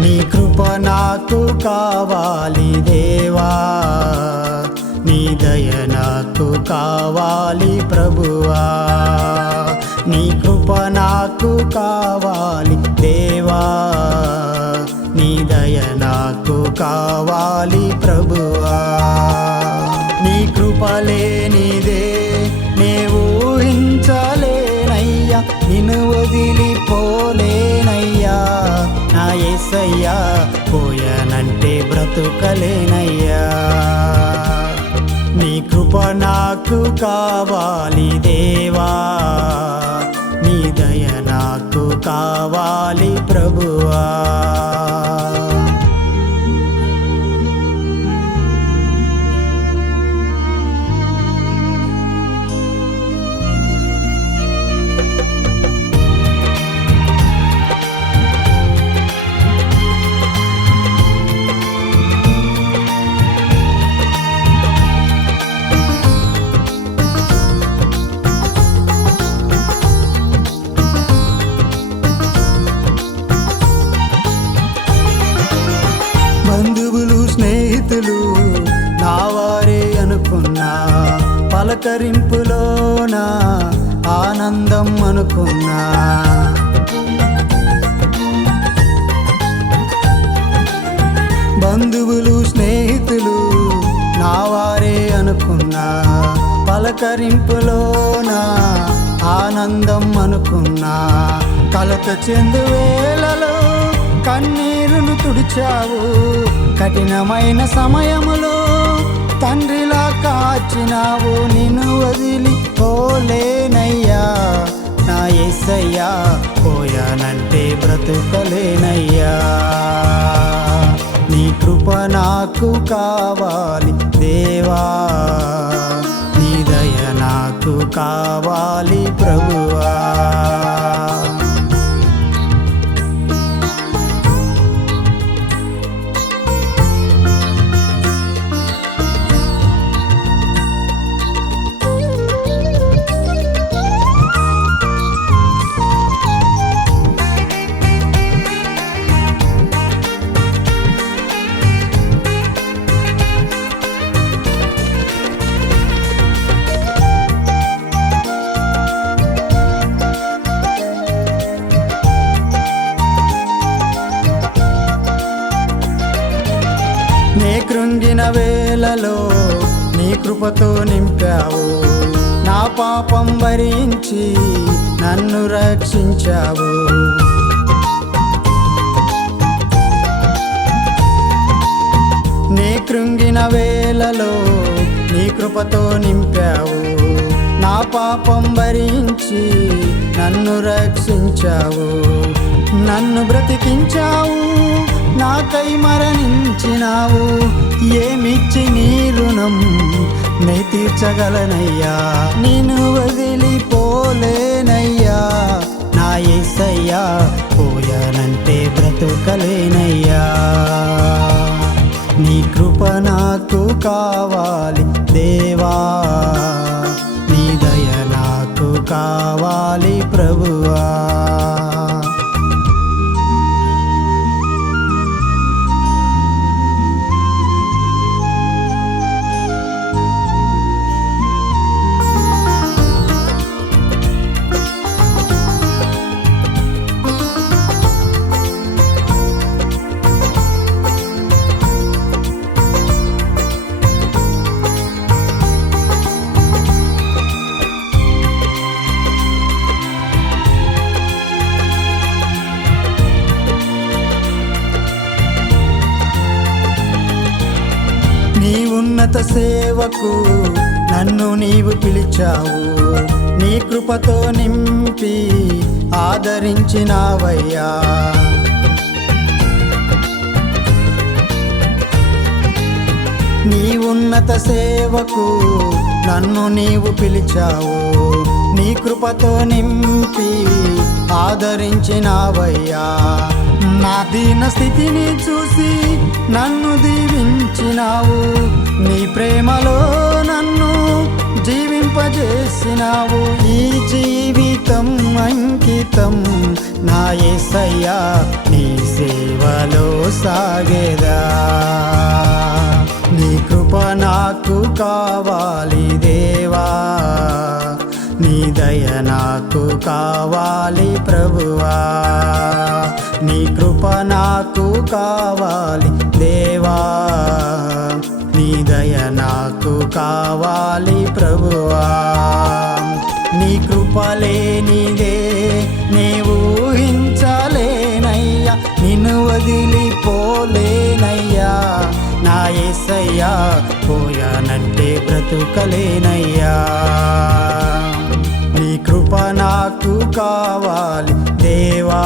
నీ కృప నాకు కావాలి దేవా, నీ దయ నాకు కావాలి ప్రభువా. నీ కృప నాకు కావాలి దేవా, నీ దయ నాకు కావాలి ప్రభువా. నీ కృప లేనిదే నే ఊహించలేనయ్యా, నిన్ను వదిలిపోలేనయ్యా నా యేసయ్యా, పోయానంటే బ్రతుకలేనయ్యా. నీ కృప నాకు కావాలి దేవా, నీ దయ నాకు కావాలి ప్రభువా. బంధువులు స్నేహితులు నా వారే అనుకున్నా, పలకరింపులోన ఆనందం అనుకున్నా. బంధువులు స్నేహితులు నా వారే అనుకున్నా, పలకరింపులోన ఆనందం అనుకున్నా. కలత చెందు వేళలో కన్నీరును తుడిచావు, కఠినమైన సమయములో తండ్రిలా కాచినావు. నిన్ను వదిలిపోలేనయ్యా నా యేసయ్యా, పోయానంటే బ్రతుకలేనయ్యా. నీ కృప నాకు కావాలి దేవా, నీ దయ నాకు కావాలి ప్రభువా. నే కృంగిన వేళలో నీ కృపతో నింపావు, నా పాపం భరించి నన్ను రక్షించావు. నే కృంగిన వేళలో నీ కృపతో నింపావు, నా పాపం భరించి నన్ను రక్షించావు. నన్ను బ్రతికించావు, నాకై మరణించినావు. ఏమిచ్చి నీ రుణం నే తీర్చగలనయ్యా, నిన్ను వదిలిపోలేనయ్యా నా యేసయ్యా, పోయానంటే బ్రతుకలేనయ్యా. నీ కృప నాకు కావాలి దేవా, నీ దయ నాకు కావాలి ప్రభువా. నీ ఉన్నత సేవకు నన్ను నీవు పిలిచావు, నీ కృపతో నింపి ఆదరించినావయ్యా. నీ ఉన్నత సేవకు నన్ను నీవు పిలిచావు, నీ కృపతో నింపి ఆదరించినావయ్యా. నా దీన స్థితిని చూసి నన్ను దీవించినావు, నీ ప్రేమలో నన్ను జీవింప చేసినావు. ఈ జీవితం అంకితం నా యేసయ్యా నీ సేవలో సాగేదా. నీ కృప నాకు కావాలి దేవా, నీ దయ నాకు కావాలి ప్రభువా. నీ కృప నాకు కావాలి దేవా, నీ దయ నాకు కావాలి ప్రభువా. నీ కృప లేనిదే నే ఊహించలేనయ్యా, నిన్ను వదిలిపోలేనయ్యా నా యేసయ్యా, పోయానంటే బ్రతుకలేనయ్యా. నీ కృప నాకు కావాలి దేవా.